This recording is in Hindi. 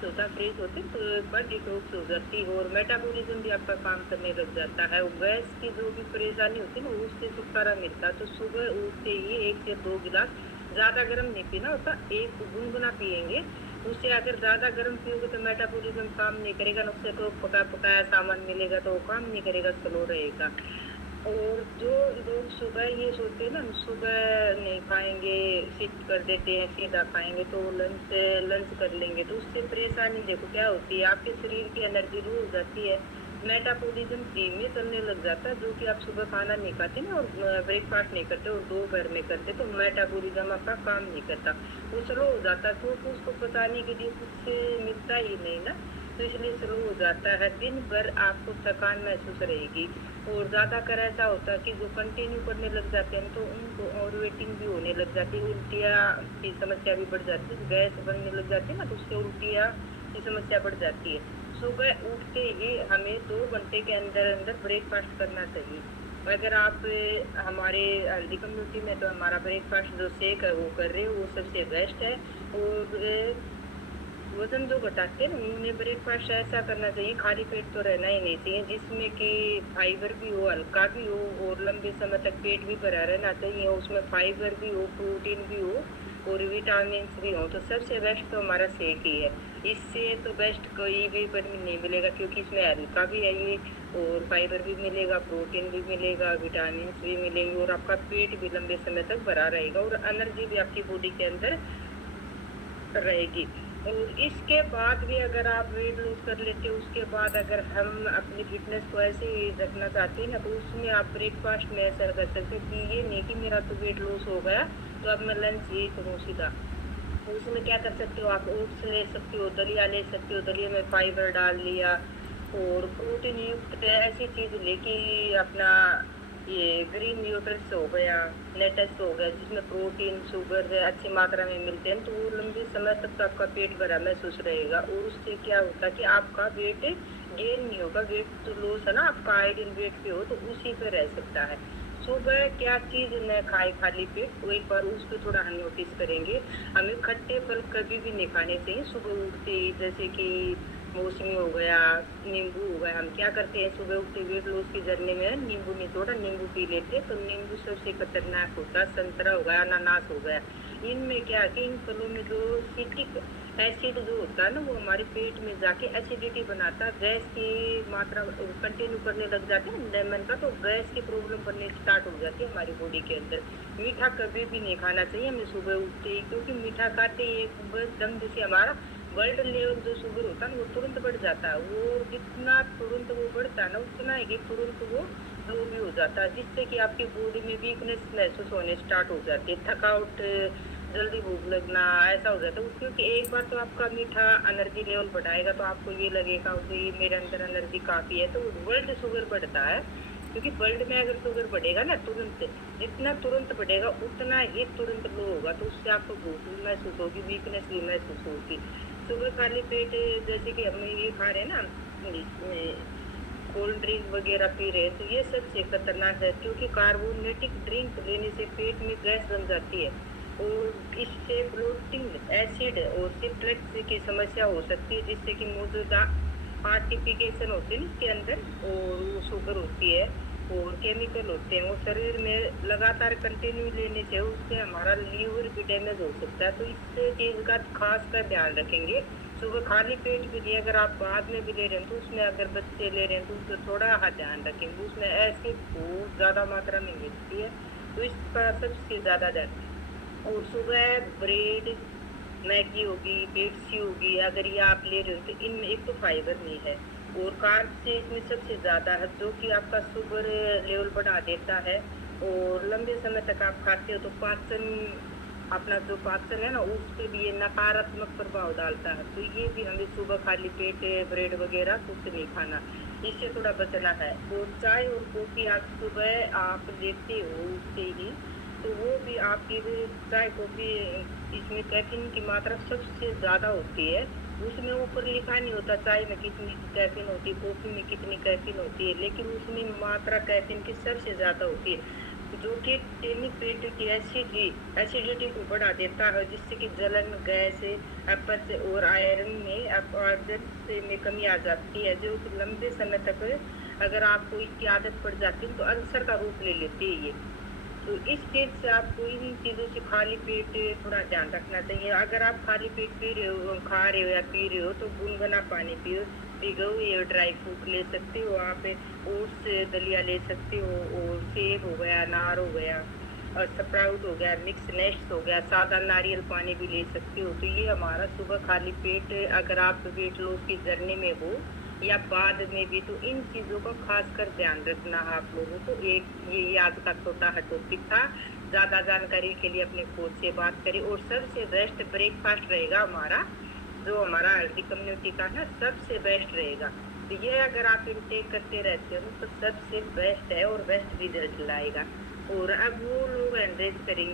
रिलैक्स होता है, फ्रेश होते हैं, तो एक बार डिटॉक्स हो जाती है और मेटाबॉलिज्म भी आपका काम करने लग जाता है। और गैस की जो भी परेशानी होती है ना, उससे छुटकारा मिलता है। तो सुबह उठते ही 1 से 2 गिलास, ज़्यादा गर्म नहीं पीना होता, एक गुनगुना पिएँगे। उससे अगर ज़्यादा गर्म पियोगे तो मेटाबॉलिज्म काम नहीं करेगा, ना उससे तो पका-पकाया सामान मिलेगा तो वो काम नहीं करेगा, स्लो रहेगा। और जो लोग सुबह ये सोचते हैं ना, हम सुबह नहीं खाएँगे, शिफ्ट कर देते हैं, सीधा खाएँगे तो लंच लंच कर लेंगे, तो उससे परेशानी देखो क्या होती है, आपके शरीर की एनर्जी लो हो जाती है, मेटाबॉलिज़्म धीमे चलने लग जाता है, जो कि आप सुबह खाना नहीं खाते ना और ब्रेकफ़ास्ट नहीं करते और दोपहर में करते, तो मेटाबॉलिज़्म आपका काम नहीं करता, वो स्लो हो जाता है, क्योंकि उसको पचाने के लिए कुछ मिलता ही नहीं ना, तो इसलिए स्लो हो जाता है। दिन भर आपको थकान महसूस रहेगी। और ज़्यादातर ऐसा होता है कि जो कंटिन्यू करने लग जाते हैं तो उनको ओवरवेटिंग भी होने लग जाती है, उल्टियाँ की समस्या भी बढ़ जाती है, गैस बनने लग जाती है ना, तो उससे उल्टियाँ की समस्या बढ़ जाती है। सुबह उठते ही हमें 2 घंटे के अंदर-अंदर ब्रेकफ़ास्ट करना चाहिए। अगर आप हमारे हेल्दी कम्युनिटी में तो हमारा ब्रेकफ़ास्ट जो शेक है वो कर रहे हो, वो सबसे बेस्ट है। और वज़न जो घटाते हैं ना, उन्हें ब्रेकफ़ास्ट ऐसा करना चाहिए, खाली पेट तो रहना ही नहीं चाहिए, जिसमें कि फाइबर भी हो, हल्का भी हो और लंबे समय तक पेट भी भरा रहना चाहिए। उसमें फाइबर भी हो, प्रोटीन भी हो और विटामिन्स भी हों, तो सबसे बेस्ट तो हमारा शेक ही है। इससे तो बेस्ट कोई भी पर नहीं मिलेगा, क्योंकि इसमें हल्का भी है ये और फाइबर भी मिलेगा, प्रोटीन भी मिलेगा, विटामिन्स भी मिलेंगे और आपका पेट भी लंबे समय तक भरा रहेगा और एनर्जी भी आपकी बॉडी के अंदर रहेगी। और इसके बाद भी अगर आप वेट लूज़ कर लेते हो, उसके बाद अगर हम अपनी फ़िटनेस को ऐसे ही रखना चाहते हैं ना, तो उसमें आप ब्रेकफ़ास्ट में ऐसा कर सकते हो कि ये नहीं कि मेरा तो वेट लॉस हो गया, तो अब मैं लंच यही करूँ सीधा। तो उसमें क्या कर सकते हो, आप ओट्स ले सकते हो, दलिया ले सकते हो, दलिया में फाइबर डाल लिया और प्रोटीन युक्त ऐसी चीज़ लेके अपना ये ग्रीन न्यूट्रल्स हो गया, लेट्स हो गया, जिसमें प्रोटीन, शुगर अच्छी मात्रा में मिलते हैं, तो वो लंबे समय तक तो आपका पेट भरा महसूस रहेगा और उससे क्या होता है कि आपका वेट गेन नहीं होगा, वेट तो लॉस है ना, आपका आइडियल वेट पे हो तो उसी पे रह सकता है। सुबह क्या चीज़ न खाए खाली पेट, तो एक बार उस पे थोड़ा हम नोटिस करेंगे। हमें खट्टे फल कभी भी नहीं खाने चाहिए सुबह उठते ही, जैसे कि मौसमी हो गया, नींबू हो गया। हम क्या करते हैं, सुबह उठते वेट लॉस की जर्नी में नींबू निचोड़ा नींबू पी लेते हैं, तो नींबू सबसे खतरनाक होता है। संतरा हो गया, अनानास हो गया, इनमें क्या है कि इन फलों में जो सिट्रिक एसिड जो होता है ना, वो हमारे पेट में जाके एसिडिटी बनाता है, गैस की मात्रा कंटिन्यू करने लग जाते हैं लेमन का, तो गैस की प्रॉब्लम बनने स्टार्ट हो जाती है हमारी बॉडी के अंदर। मीठा कभी भी नहीं खाना चाहिए हमें सुबह उठते ही, क्योंकि मीठा खाते ही एकदम जैसे हमारा ब्लड लेवल जो शुगर होता है ना, वो तुरंत बढ़ जाता है। वो जितना तुरंत वो बढ़ता है ना, उतना ही तुरंत वो लो भी हो जाता है, जिससे कि आपकी बॉडी में वीकनेस महसूस होने स्टार्ट हो जाती है, थकावट, जल्दी भूख लगना, ऐसा हो जाता है। क्योंकि एक बार तो आपका मीठा एनर्जी लेवल बढ़ाएगा, तो आपको ये लगेगा कि मेरे अंदर एनर्जी काफ़ी है, तो ब्लड शुगर बढ़ता है। क्योंकि ब्लड में अगर शुगर बढ़ेगा ना तुरंत, जितना तुरंत बढ़ेगा उतना ही तुरंत लो होगा, तो उससे आपको भूख भी महसूस होगी, वीकनेस भी महसूस होगी। सुबह खाली पेट जैसे कि हम ये खा रहे हैं ना, कोल्ड ड्रिंक वगैरह पी रहे हैं, तो ये सबसे खतरनाक है, क्योंकि कार्बोनेटिक ड्रिंक लेने से पेट में गैस बन जाती है और इससे ब्लोटिंग, एसिड और सिट्रिक्स की समस्या हो सकती है, जिससे कि मौजूदा आर्टिफिकेशन होते हैं ना इसके अंदर, और वो शुगर होती है और केमिकल होते हैं, वो शरीर में लगातार कंटिन्यू लेने से उससे हमारा लीवर भी डैमेज हो सकता है, तो इस चीज़ का खास कर ध्यान रखेंगे। सुबह खाली पेट भी लिए, अगर आप बाद में भी ले रहे हैं तो उसमें अगर बच्चे ले रहे हैं तो उसको थोड़ा ध्यान रखेंगे, उसमें एसिड बहुत ज़्यादा मात्रा में मिलती है, तो इसका सबसे ज़्यादा ध्यान। और सुबह ब्रेड, मैगी होगी, पेप्सी होगी, अगर ये आप ले रहे हो तो इनमें एक तो फाइबर नहीं है और कार्ब से इसमें सबसे ज़्यादा है, जो कि आपका शुगर लेवल बढ़ा देता है और लंबे समय तक आप खाते हो तो पाचन, अपना जो पाचन है ना, उस पे भी ये नकारात्मक प्रभाव डालता है। तो ये भी हमें सुबह खाली पेट ब्रेड वगैरह कुछ नहीं खाना, इससे थोड़ा बचना है। और चाय और कॉफ़ी आप सुबह आप लेते हो उठते ही, तो वो भी आपकी भी चाय कॉफ़ी, इसमें कैफ़ीन की मात्रा सबसे ज़्यादा होती है। उसमें ऊपर लिखा नहीं होता चाय में कितनी कैफ़ीन होती है, कॉफ़ी में कितनी कैफ़ीन होती है, लेकिन उसमें मात्रा कैफ़ीन की सबसे ज़्यादा होती है, जो कि टैनिक पेट की एसिडिटी को बढ़ा देता है, जिससे कि जलन, गैस, अपच और आयरन में आप आदत से में कमी आ जाती है, जो कि लंबे समय तक अगर आपको इसकी आदत पड़ जाती है तो अल्सर का रूप ले लेती है ये। तो इस चीज़ से आपको इन चीज़ों से खाली पेट थोड़ा ध्यान रखना चाहिए। अगर आप खाली पेट पी रहे हो, खा रहे हो या पी रहे हो तो गुनगुना पानी पियो, भिगो ये ड्राई फ्रूट ले सकते हो आप, ओट्स दलिया ले सकते हो, और सेब हो गया, अनार हो गया और स्प्राउट हो गया, मिक्स नट्स हो गया, सादा नारियल पानी भी ले सकते हो। तो ये हमारा सुबह खाली पेट, अगर आप वेट लॉस की जर्नी में हो या बाद में भी, तो इन चीज़ों का खासकर ध्यान रखना है आप लोगों को। एक ये आज का छोटा सा टॉपिक था। ज़्यादा जानकारी के लिए अपने कोच से बात करें। और सबसे बेस्ट ब्रेकफास्ट रहेगा हमारा, जो हमारा हेल्दी कम्युनिटी का है, सबसे बेस्ट रहेगा। तो ये अगर आप इनटेक करते रहते हो तो सबसे बेस्ट है और बेस्ट रिजल्ट लाएगा। और अब वो लोग एनरेज करेंगे